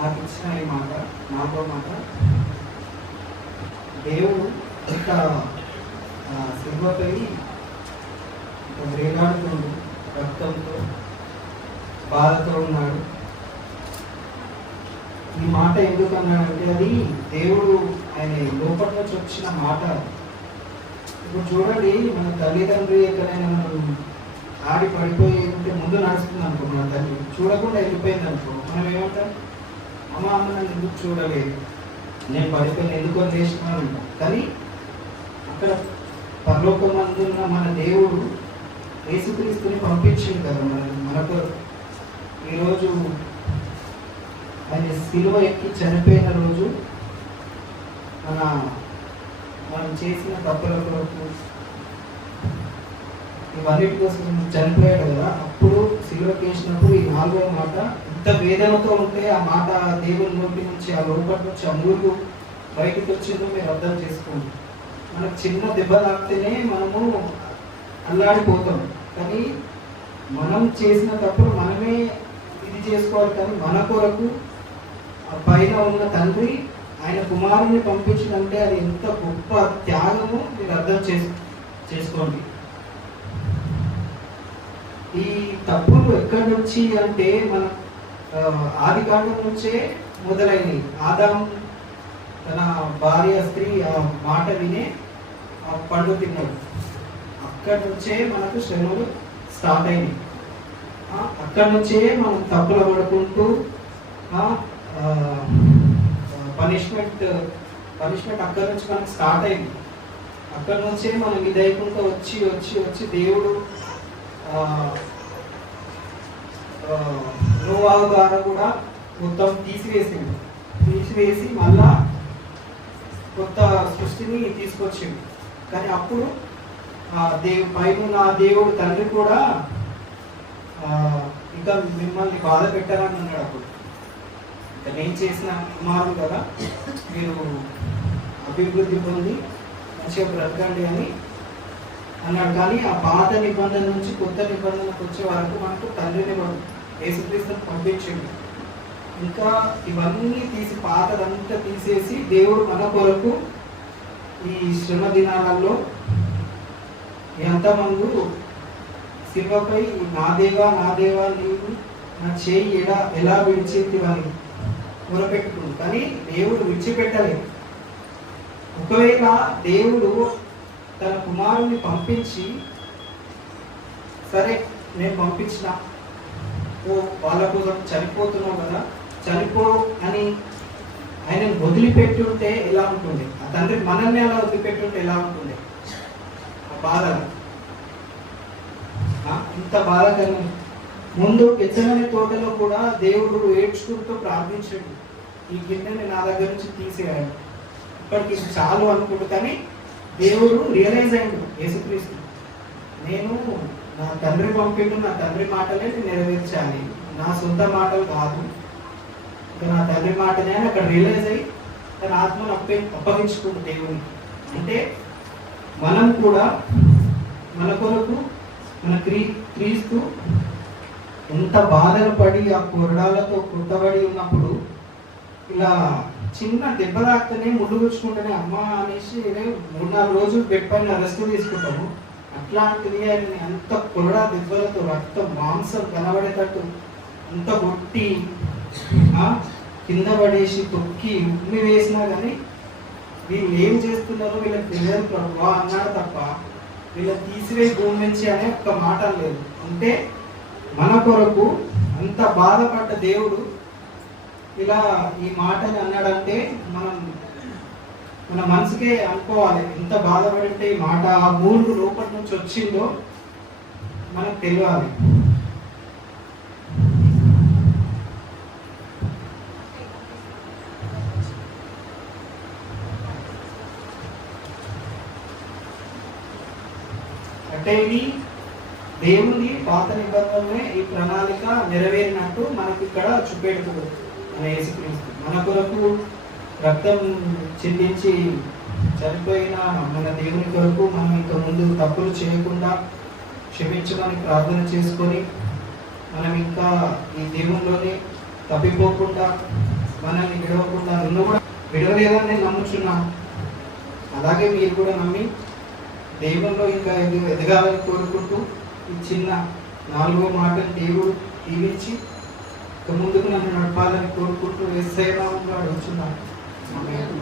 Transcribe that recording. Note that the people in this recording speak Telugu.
నాకు ఇచ్చిన ఈ మాట, నాతో మాట, దేవుడు ఇంకా శిల్వపై వేలాడుతుండు, రక్తంతో బాధతో ఉన్నాడు. ఈ మాట ఎందుకు అన్నాడంటే అది దేవుడు ఆయన లోపల నుంచి వచ్చిన మాట. ఇప్పుడు చూడండి, మన తల్లిదండ్రి ఎక్కడైనా మనం ఆడి పడిపోయి ఉంటే ముందు నడుస్తుంది అనుకో, మన తల్లి చూడకుండా వెళ్ళిపోయింది అనుకో, మనం ఏమంటాం? అమ్మ నన్ను ఎందుకు చూడలేదు, నేను పడిపోయిన ఎందుకు లేచినా ఉంటాం. కానీ అక్కడ పరలోకమందున్న మన దేవుడు యేసుక్రీస్తుని పంపించింది కదా మనకు. ఈరోజు ఆయన సిలువ ఎక్కి చనిపోయిన రోజు మనం చేసిన తప్పుల కొరకు ఇవన్నిటి కోసం చనిపోయాడు కదా. అప్పుడు సిలువకి వేసినప్పుడు ఈ 4వ మాట ఎంత వేదనతో ఉంటే ఆ మాట దేవుని నోటి నుంచి, ఆ లోపటి నుంచి ఆ మూడు బయటకు వచ్చిందో మీరు అర్థం చేసుకోండి. మనకు చిన్న దెబ్బ తాకితేనే మనము అల్లాడిపోతాం. కానీ మనం చేసిన తప్పులు మనమే ఇది చేసుకోవాలి. కానీ మన కొరకు పైన ఉన్న తండ్రి ఆయన కుమారుని పంపించిందంటే అది ఎంత గొప్ప త్యాగము మీరు అర్థం చేసుకోండి. ఈ తప్పులు ఎక్కడి నుంచి అంటే మన ఆది కాండం నుంచే మొదలైనవి. ఆదాము తన భార్య స్త్రీ ఆ మాట వినే పండు తిన్నాడు. అక్కడి నుంచే మనకు శ్రమలు స్టార్ట్ అయినాయి. అక్కడి నుంచే మనం తప్పులు పడుకుంటూ పనిష్మెంట్ అక్కడి నుంచి మనకు స్టార్ట్ అయింది. అక్కడి నుంచే మనం ఇదైకుంటూ వచ్చి వచ్చి వచ్చి దేవుడు నోవాహు ద్వారా కూడా మొత్తం తీసివేసి మళ్ళా కొత్త సృష్టిని తీసుకొచ్చింది. కానీ అప్పుడు పైన దేవుడు తండ్రి కూడా ఇంకా మిమ్మల్ని బాధ పెట్టాలని అన్నాడు. అప్పుడు ఇంకా నేను చేసిన కుమారుడు కదా, మీరు అభివృద్ధి పొంది మంచిగా బ్రతకండి అని అన్నాడు. కానీ ఆ పాత నిబంధన నుంచి కొత్త నిబంధనకు వచ్చే వరకు మనకు తండ్రిని యేసుక్రీస్తుని పంపించింది. ఇంకా ఇవన్నీ తీసి పాతదంతా తీసేసి దేవుడు మన కొరకు ఈ శ్రమ దినాలలో ఎంతమంది శిల్వపై నా దేవా నీవు నా చేయి ఎలా విడిచేది అని మొరపెట్టుకుంది. కానీ దేవుడు విడిచిపెట్టలేదు. ఒకవేళ దేవుడు తన కుమారుని పంపించి, సరే నేను పంపించిన వాళ్ళ కోసం చనిపోతున్నావు కదా, చనిపో అని ఆయనను వదిలిపెట్టుంటే ఎలా ఉంటుంది? ఆ తండ్రి మనల్ని అలా వదిలిపెట్టుంటే ఎలా ఉంటుంది? ఆ బాధ ఇంత బాధకరం. ముందు గెత్సెమనే తోటలో కూడా దేవుడు ఏడ్చుకుంటూ ప్రార్థించాడు, ఈ గిన్నెని నా దగ్గర నుంచి తీసేయాడు, ఇప్పటికి చాలు అనుకుంటు. కానీ దేవుడు రియలైజ్ అయ్యాడు, యేసుక్రీస్తు నేను నా తండ్రి పంపిండు, నా తండ్రి మాటలే నేను నెరవేర్చాలి, నా సొంత మాటలు కాదు, నా తండ్రి మాటనే అని అక్కడ రియలైజ్ అయ్యి తన ఆత్మను అప్పగించుకుంటు దేవునికి. అంటే మనం కూడా మన కొరకు మన క్రీస్తు ఎంత బాధలు పడి ఆ కొరడాలతో కుట్టబడి ఉన్నప్పుడు ఇలా చిన్న దెబ్బ తాకితేనే ముళ్ళు గుచ్చుకుంటేనే అమ్మ అనేసి 3-4 రోజులు బెడ్ పైన రెస్ట్ తీసుకుంటాము. అట్లాంటిది ఆయన అంత కొరడా దెబ్బలతో రక్తం మాంసం కనబడేటట్టు అంత కొట్టి కింద పడేసి తొక్కి ఉమ్మి వేసినా కానీ వీళ్ళు ఏం చేస్తున్నారో వీళ్ళకి తెలియదు ప్రభు అన్నాడు తప్ప వీళ్ళని తీసివేసి భూమి నుంచి అనే ఒక్క మాట లేదు. అంటే మన కొరకు అంత బాధపడ్డ దేవుడు ఇలా ఈ మాటని అన్నాడంటే మన మనసుకే అనుకోవాలి ఎంత బాధపడింటే ఈ మాట ఆ మూడు లోపటి నుంచి వచ్చిందో మనకు తెలియాలి. అంటే ఇది దేవుని పాత నిబంధనలే ఈ ప్రణాళిక నెరవేరినట్టు మనకి ఇక్కడ చూపెడుతుంది. మన యేసుక్రీస్తు మన కొరకు రక్తం చిందించి చనిపోయిన మన దేవుని కొరకు మనం ఇక ముందు తప్పులు చేయకుండా క్షమించమని ప్రార్థన చేసుకొని మనం ఇంకా ఈ దేవునిలోనే తప్పిపోకుండా మనల్ని విడవకుండా నన్ను కూడా విడవలేదని నేను నమ్ముచున్నాను. అలాగే మీరు కూడా నమ్మి దేవుల్లో ఇంకా ఎదగాలని కోరుకుంటూ ఈ చిన్న 4వ మాటను దేవుడు దీవించి ముందుకు నన్ను నడపాలని కోరుకుంటూ యేసయ్య నామములో అడుగుచున్నాను. ఆమేన్.